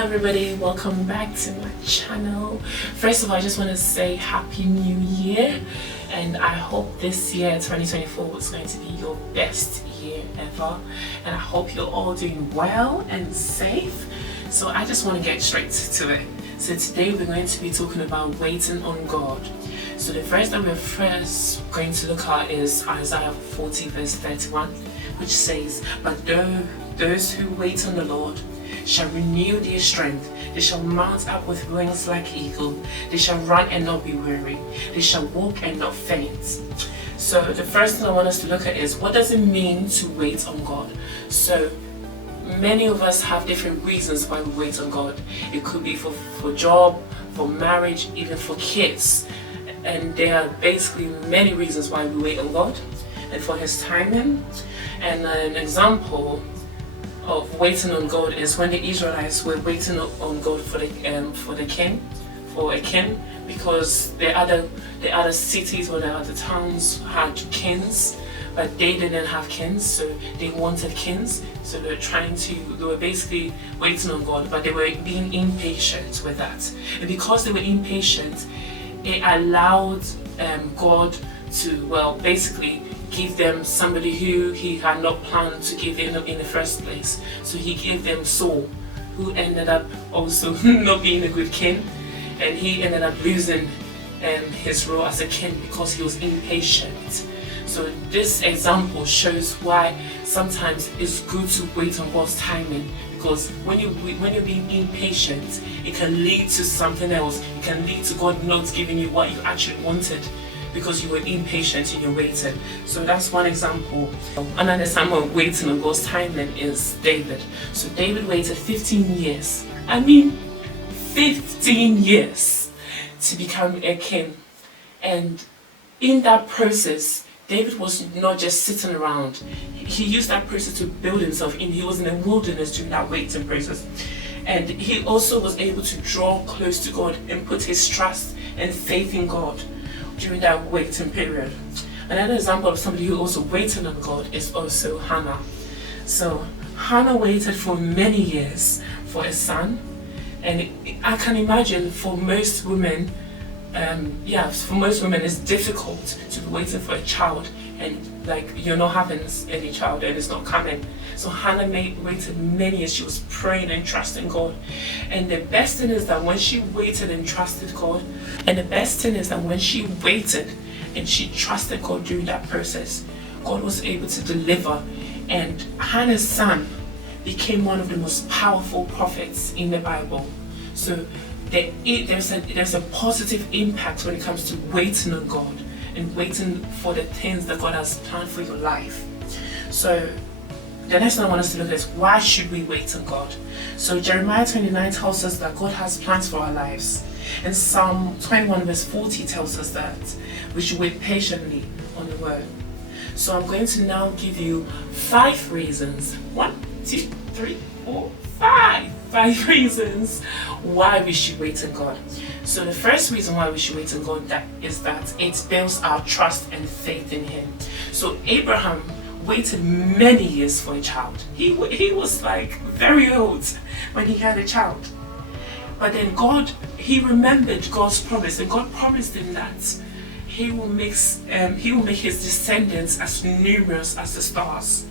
Hello everybody, welcome back to my channel. First of all, I just want to say Happy New Year, and I hope this year 2024 is going to be your best year ever, and I hope you're all doing well and safe. So I just want to get straight to it. So today we're going to be talking about waiting on God. So the verse that we're first going to look at is Isaiah 40 verse 31, which says, "But those who wait on the Lord shall renew their strength. They shall mount up with wings like eagle. They shall run and not be weary. They shall walk and not faint." So the first thing I want us to look at is, what does it mean to wait on God? So many of us have different reasons why we wait on God. It could be for job, for marriage, even for kids. And there are basically many reasons why we wait on God and for His timing. And an example of waiting on God is when the Israelites were waiting on God for a king, because the other cities or the other towns had kings, but they didn't have kings, so they wanted kings. So they were basically waiting on God, but they were being impatient with that. And because they were impatient, it allowed God to, basically give them somebody who He had not planned to give them in the first place. So He gave them Saul, who ended up also not being a good king, and he ended up losing his role as a king because he was impatient. So this example shows why sometimes it's good to wait on God's timing, because when you're being impatient, it can lead to something else. It can lead to God not giving you what you actually wanted, because you were impatient and you waited. So that's one example. Another example of waiting on God's timing is David. So David waited 15 years. 15 years to become a king. And in that process, David was not just sitting around. He used that process to build himself. He was in the wilderness during that waiting process. And he also was able to draw close to God and put his trust and faith in God during that waiting period. Another example of somebody who also waited on God is also Hannah. So Hannah waited for many years for a son, and I can imagine for most women, it's difficult to be waiting for a child, and you're not having any child and it's not coming. So Hannah waited many years. She was praying and trusting God. And the best thing is that when she waited and trusted God, and she trusted God during that process, God was able to deliver. And Hannah's son became one of the most powerful prophets in the Bible. So there's a positive impact when it comes to waiting on God and waiting for the things that God has planned for your life. So the next thing I want us to look at is, why should we wait on God? So Jeremiah 29 tells us that God has plans for our lives. And Psalm 21 verse 40 tells us that we should wait patiently on the word. So I'm going to now give you 5 reasons. 1, 2, 3, 4, 5. 5 reasons why we should wait on God. So the first reason why we should wait on God is that it builds our trust and faith in Him. So Abraham waited many years for a child. He was very old when he had a child. But then he remembered God's promise, and God promised him that He will make his descendants as numerous as the stars.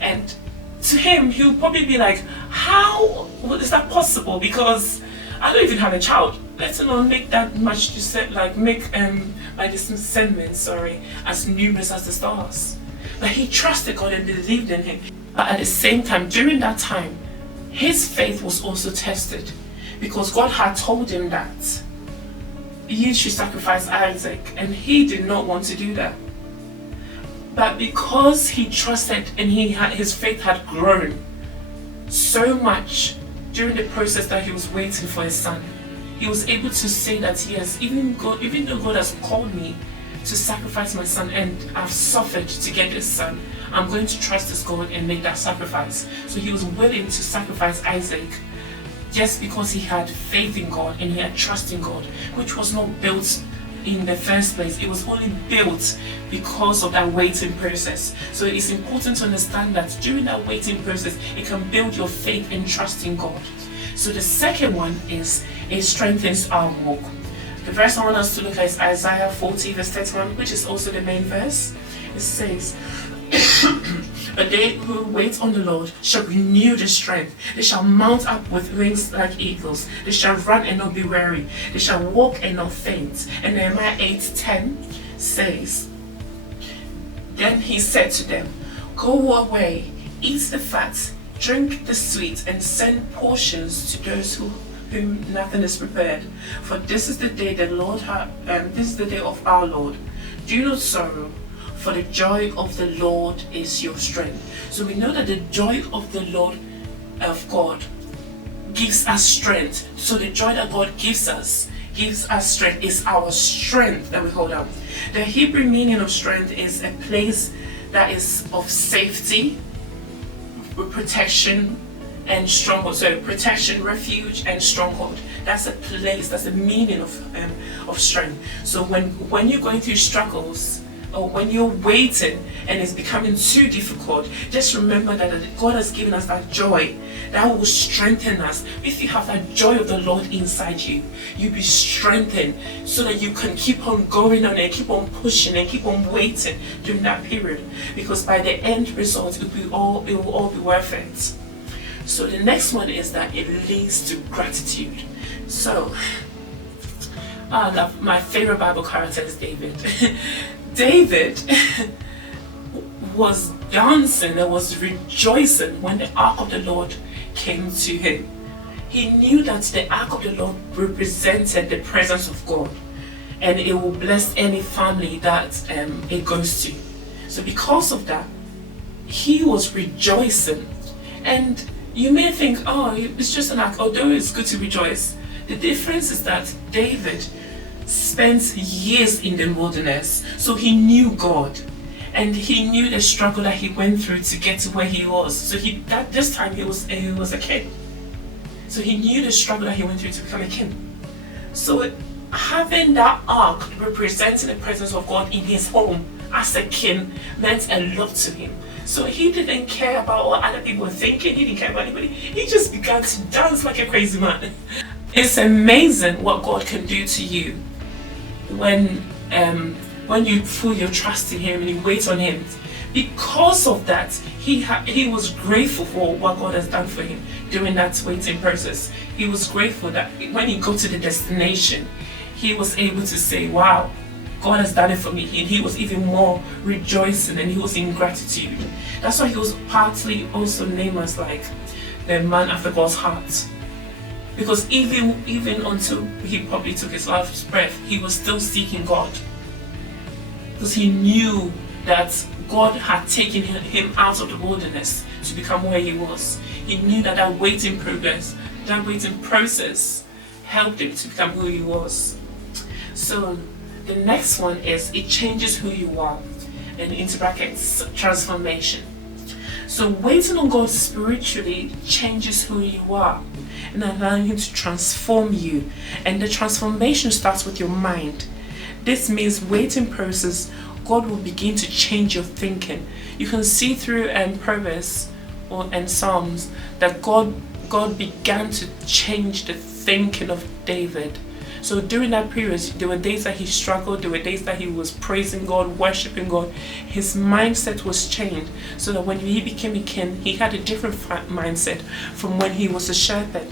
And to him, he'll probably be like, how is that possible? Because I don't even have a child, let alone make that much make my descendants, as numerous as the stars. But he trusted God and believed in Him. But at the same time, during that time, his faith was also tested, because God had told him that you should sacrifice Isaac, and he did not want to do that. But because he trusted and his faith had grown so much during the process that he was waiting for his son, he was able to say that, yes, even though God has called me to sacrifice my son and I've suffered to get this son, I'm going to trust this God and make that sacrifice. So he was willing to sacrifice Isaac just because he had faith in God and he had trust in God, which was not built in the first place. It was only built because of that waiting process. So it's important to understand that during that waiting process, it can build your faith and trust in God. So the second one is it strengthens our walk. The verse I want us to look at is Isaiah 40 verse 31, which is also the main verse. It says, but they who wait on the Lord shall renew their strength. They shall mount up with wings like eagles. They shall run and not be weary. They shall walk and not faint. And Nehemiah 8:10 says, then he said to them, go away, eat the fat, drink the sweet, and send portions to those whom nothing is prepared. For this is the day this is the day of our Lord. Do not sorrow, for the joy of the Lord is your strength. So we know that the joy of the Lord of God gives us strength. So the joy that God gives us strength, is our strength that we hold on. The Hebrew meaning of strength is a place that is of safety, protection, and stronghold. So protection, refuge, and stronghold. That's a place, that's the meaning of strength. So when you're going through struggles, or when you're waiting and it's becoming too difficult, just remember that God has given us that joy that will strengthen us. If you have that joy of the Lord inside you, you'll be strengthened so that you can keep on going on and keep on pushing and keep on waiting during that period. Because by the end result, it will all be worth it. So the next one is that it leads to gratitude. So my favorite Bible character is David. David was dancing and was rejoicing when the ark of the Lord came to him. He knew that the ark of the Lord represented the presence of God, and it will bless any family that it goes to. So because of that, he was rejoicing. And you may think, oh, it's just an ark, although it's good to rejoice. The difference is that David spent years in the wilderness, so he knew God, and he knew the struggle that he went through to get to where he was. So this time he was a king. So he knew the struggle that he went through to become a king. So having that ark representing the presence of God in his home as a king meant a lot to him. So he didn't care about what other people were thinking. He didn't care about anybody. He just began to dance like a crazy man. It's amazing what God can do to you when you put your trust in Him and you wait on Him. Because of that, he was grateful for what God has done for him during that waiting process. He was grateful that when he got to the destination, he was able to say, wow, God has done it for me. And he was even more rejoicing, and he was in gratitude. That's why he was partly also named as like the man after God's heart. Because even until he probably took his last breath, he was still seeking God. Because he knew that God had taken him out of the wilderness to become where he was. He knew that that waiting process helped him to become who he was. So the next one is it changes who you are, and into brackets, transformation. So waiting on God spiritually changes who you are and allowing Him to transform you. And the transformation starts with your mind. This means waiting process, God will begin to change your thinking. You can see through Proverbs and Psalms that God began to change the thinking of David. So during that period, there were days that he struggled, there were days that he was praising God, worshiping God. His mindset was changed so that when he became a king, he had a different mindset from when he was a shepherd.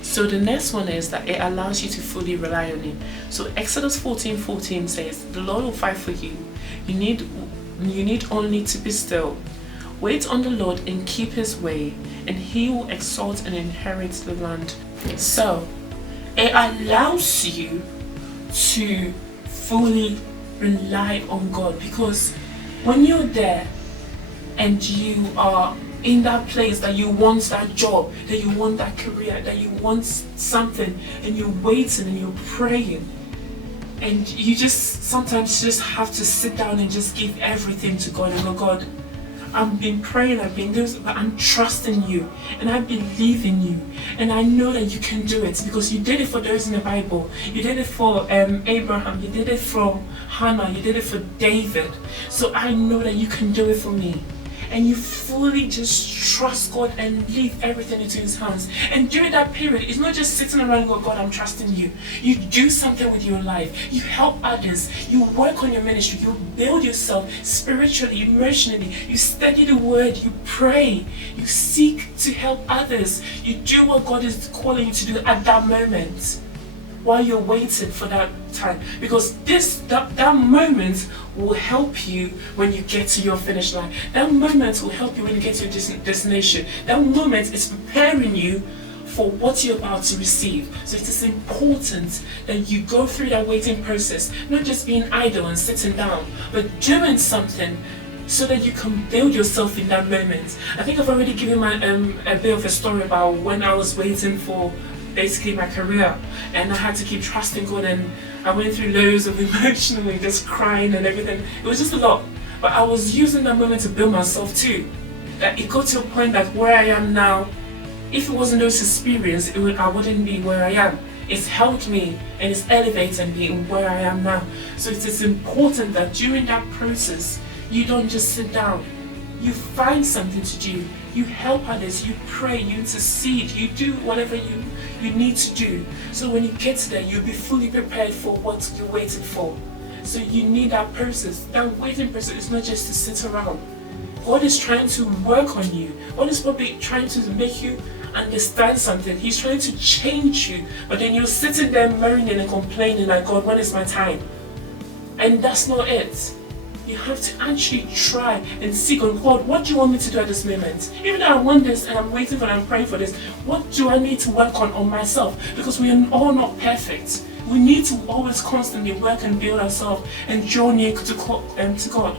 So the next one is that it allows you to fully rely on Him. So Exodus 14:14 says, the Lord will fight for you. You need only to be still. Wait on the Lord and keep His way, and He will exalt and inherit the land. So it allows you to fully rely on God, because when you're there and you are in that place that you want that job, that you want that career, that you want something, and you're waiting and you're praying, and you just sometimes just have to sit down and just give everything to God and go, God, I've been praying, I've been doing, but I'm trusting you and I believe in you, and I know that you can do it because you did it for those in the Bible. You did it for Abraham, you did it for Hannah, you did it for David. So I know that you can do it for me. and you fully just trust God and leave everything into His hands. And during that period, it's not just sitting around and go, God, I'm trusting you. You do something with your life. You help others. You work on your ministry. You build yourself spiritually, emotionally. You study the word. You pray. You seek to help others. You do what God is calling you to do at that moment, while you're waiting for that time, because that moment will help you when you get to your finish line. That moment will help you when you get to your destination. That moment is preparing you for what you're about to receive. So it is important that you go through that waiting process, not just being idle and sitting down, but doing something so that you can build yourself in that moment. I think I've already given my a bit of a story about when I was waiting for basically my career, and I had to keep trusting God, and I went through loads of emotionally just crying and everything. It was just a lot, but I was using that moment to build myself too. That it got to a point that where I am now, if it wasn't those experiences, I wouldn't be where I am. It's helped me and it's elevated me in where I am now. So it is important that during that process, you don't just sit down. You find something to do. You help others. You pray. You intercede. You do whatever you need to do. So when you get there, you'll be fully prepared for what you're waiting for. So you need that process. That waiting process is not just to sit around. God is trying to work on you. God is probably trying to make you understand something. He's trying to change you. But then you're sitting there moaning and complaining like, God, when is my time? And that's not it. You have to actually try and seek on God, what do you want me to do at this moment? Even though I want this and I'm waiting for it, I'm praying for this, what do I need to work on myself? Because we are all not perfect. We need to always constantly work and build ourselves and draw near to God.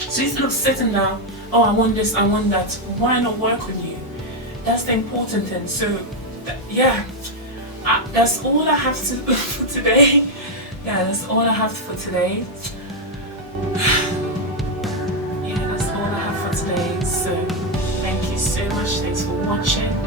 So instead of sitting down, oh, I want this, I want that, why not work on you? That's the important thing. So, that's all I have to for today. Yeah, that's all I have for today. Yeah, that's all I have for today. So thank you so much. Thanks for watching.